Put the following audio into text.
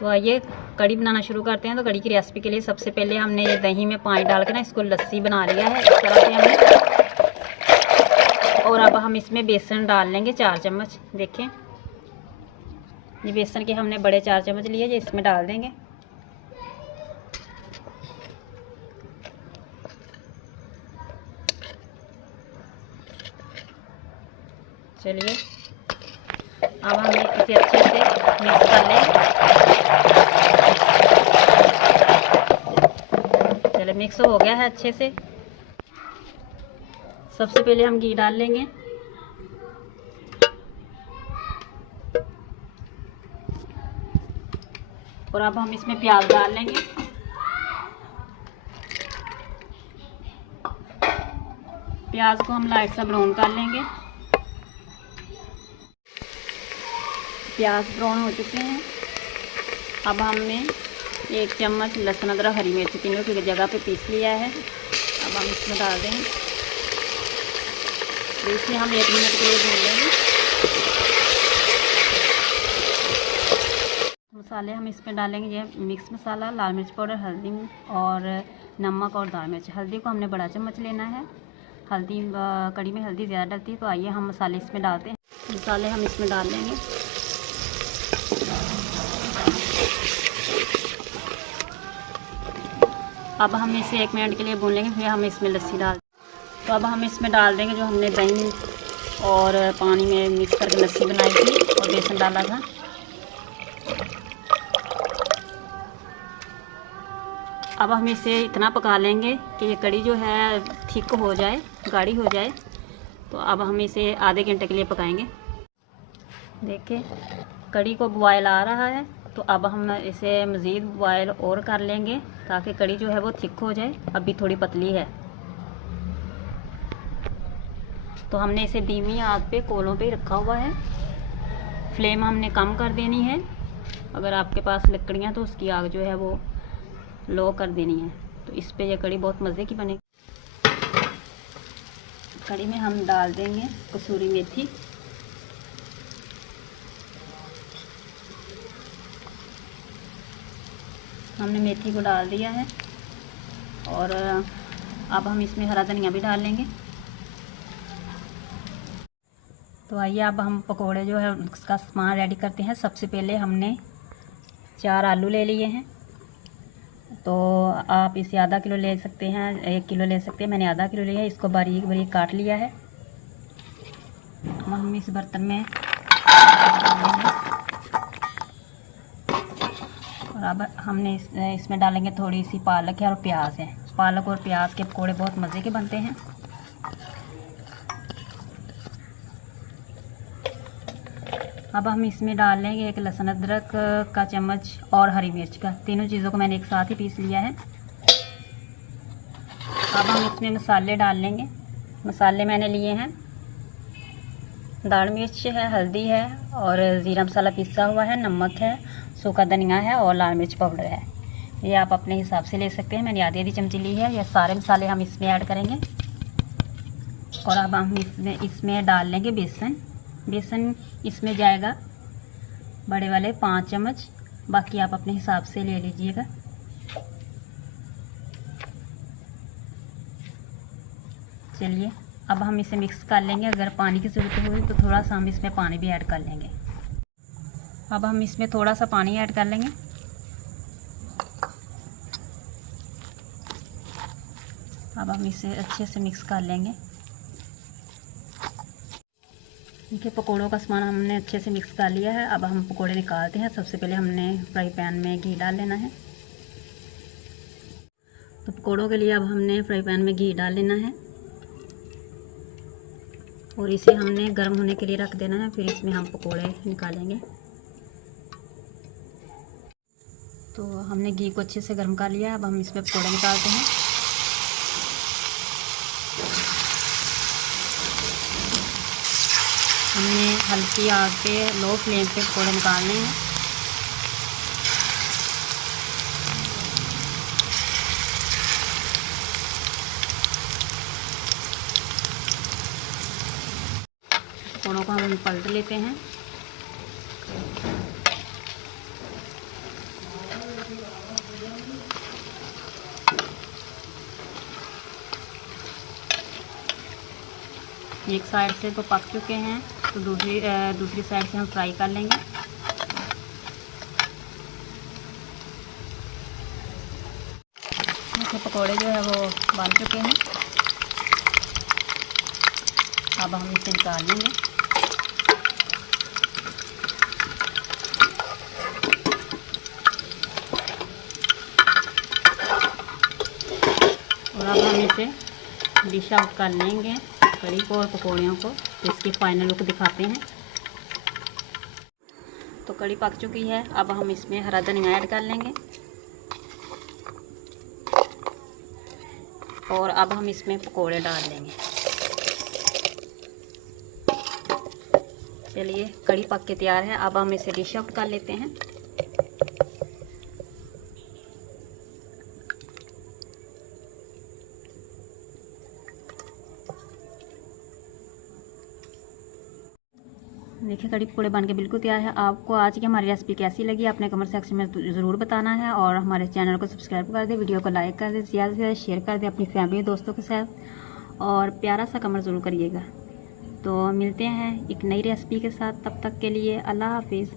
तो आइए कड़ी बनाना शुरू करते हैं। तो कड़ी की रेसिपी के लिए सबसे पहले हमने दही में पानी डाल के ना इसको लस्सी बना लिया है इस तरह से हमने। और अब हम इसमें बेसन डाल लेंगे 4 चम्मच। देखें ये बेसन के हमने बड़े 4 चम्मच लिए, ये इसमें डाल देंगे। चलिए अब हम इसे अच्छे से मिक्स कर लेंगे। चलिए मिक्स हो गया है अच्छे से। सबसे पहले हम घी डाल लेंगे। और अब हम इसमें प्याज डाल लेंगे। प्याज को हम लाइट सा ब्राउन कर लेंगे। प्याज ब्राउन हो चुके हैं। अब हमने 1 चम्मच लहसुन अदरक हरी मिर्च तीनों की जगह पे पीस लिया है। अब हम इसमें डाल देंगे। तो इसे हम 1 मिनट के लिए भून लेंगे। मसाले हम इसमें डालेंगे, ये मिक्स मसाला, लाल मिर्च पाउडर, हल्दी और नमक और दाल मिर्च। हल्दी को हमने बड़ा चम्मच लेना है। हल्दी कड़ी में हल्दी ज़्यादा डलती है। तो आइए हम मसाले इसमें डालते हैं। मसाले हम इसमें डाल लेंगे। अब हम इसे 1 मिनट के लिए भून लेंगे, फिर हम इसमें लस्सी डाल। तो अब हम इसमें डाल देंगे जो हमने दही और पानी में मिक्स करके लस्सी बनाई थी और बेसन डाला था। अब हम इसे इतना पका लेंगे कि ये कड़ी जो है थिक हो जाए, गाढ़ी हो जाए। तो अब हम इसे आधे घंटे के लिए पकाएंगे। देखिए कड़ी को बॉयल आ रहा है। तो अब हम इसे मज़ीद बॉयल और कर लेंगे ताकि कड़ी जो है वो थिक हो जाए। अभी थोड़ी पतली है तो हमने इसे धीमी आंच पे कोलों पे रखा हुआ है। फ्लेम हमने कम कर देनी है। अगर आपके पास लकड़ियाँ तो उसकी आग जो है वो लो कर देनी है। तो इस पे ये कड़ी बहुत मज़े की बनेगी। कड़ी में हम डाल देंगे कसूरी मेथी। हमने मेथी को डाल दिया है। और अब हम इसमें हरा धनिया भी डाल लेंगे। तो आइए अब हम पकोड़े जो है उसका सामान रेडी करते हैं। सबसे पहले हमने 4 आलू ले लिए हैं। तो आप इसे आधा किलो ले सकते हैं, 1 किलो ले सकते हैं। मैंने आधा किलो लिया है। इसको बारीक बारीक काट लिया है। हम इस बर्तन में और अब हमने इसमें डालेंगे थोड़ी सी पालक है और प्याज है। पालक और प्याज के पकौड़े बहुत मज़े के बनते हैं। अब हम इसमें डाल लेंगे 1 लहसुन अदरक का चम्मच और हरी मिर्च का। तीनों चीज़ों को मैंने एक साथ ही पीस लिया है। अब हम इसमें मसाले डाल लेंगे। मसाले मैंने लिए हैं, दाल मिर्च है, हल्दी है और ज़ीरा मसाला पिसा हुआ है, नमक है, सूखा धनिया है और लाल मिर्च पाउडर है। ये आप अपने हिसाब से ले सकते हैं। मैंने आधी चमची ली है। ये सारे मसाले हम इसमें ऐड करेंगे। और अब हम इसमें डाल लेंगे बेसन। बेसन इसमें जाएगा बड़े वाले 5 चम्मच। बाकी आप अपने हिसाब से ले लीजिएगा। चलिए अब हम इसे मिक्स कर लेंगे। अगर पानी की ज़रूरत हुई तो थोड़ा सा हम इसमें पानी भी ऐड कर लेंगे। अब हम इसमें थोड़ा सा पानी ऐड कर लेंगे। अब हम इसे अच्छे से मिक्स कर लेंगे। देखिए पकोड़ों का सामान हमने अच्छे से मिक्स कर लिया है। अब हम पकोड़े निकालते हैं। सबसे पहले हमने फ्राई पैन में घी डाल लेना है। तो पकोड़ों के लिए अब हमने फ्राई पैन में घी डाल लेना है और इसे हमने गर्म होने के लिए रख देना है। फिर इसमें हम पकोड़े निकालेंगे। तो हमने घी को अच्छे से गर्म कर लिया है। अब हम इसमें पकोड़े निकालते हैं। हमने हल्की आग पे लो फ्लेम पे पकोड़े निकालने हैं। पकोड़ों को हम पलट लेते हैं। एक साइड से तो पक चुके हैं, तो दूसरी साइड से हम फ्राई कर लेंगे। तो पकौड़े जो है वो बन चुके हैं, अब हम इसे निकाल लेंगे। और अब हम इसे डिश आउट कर लेंगे, कड़ी को और पकौड़ियों को। तो इसकी फाइनल लुक दिखाते हैं। तो कड़ी पक चुकी है, अब हम इसमें हरा धनिया ऐड कर लेंगे। और अब हम इसमें पकोड़े डाल देंगे। चलिए, कड़ी पक के तैयार है, अब हम इसे डिश आउट कर लेते हैं। देखिए, कड़ी पकौड़े बन के बिल्कुल तैयार है। आपको आज की हमारी रेसिपी कैसी लगी अपने कमेंट सेक्शन में ज़रूर बताना है। और हमारे चैनल को सब्सक्राइब कर दें, वीडियो को लाइक कर दें, ज़्यादा से ज़्यादा शेयर कर दें अपनी फैमिली दोस्तों के साथ। और प्यारा सा कमेंट ज़रूर करिएगा। तो मिलते हैं एक नई रेसिपी के साथ, तब तक के लिए अल्लाह हाफिज़।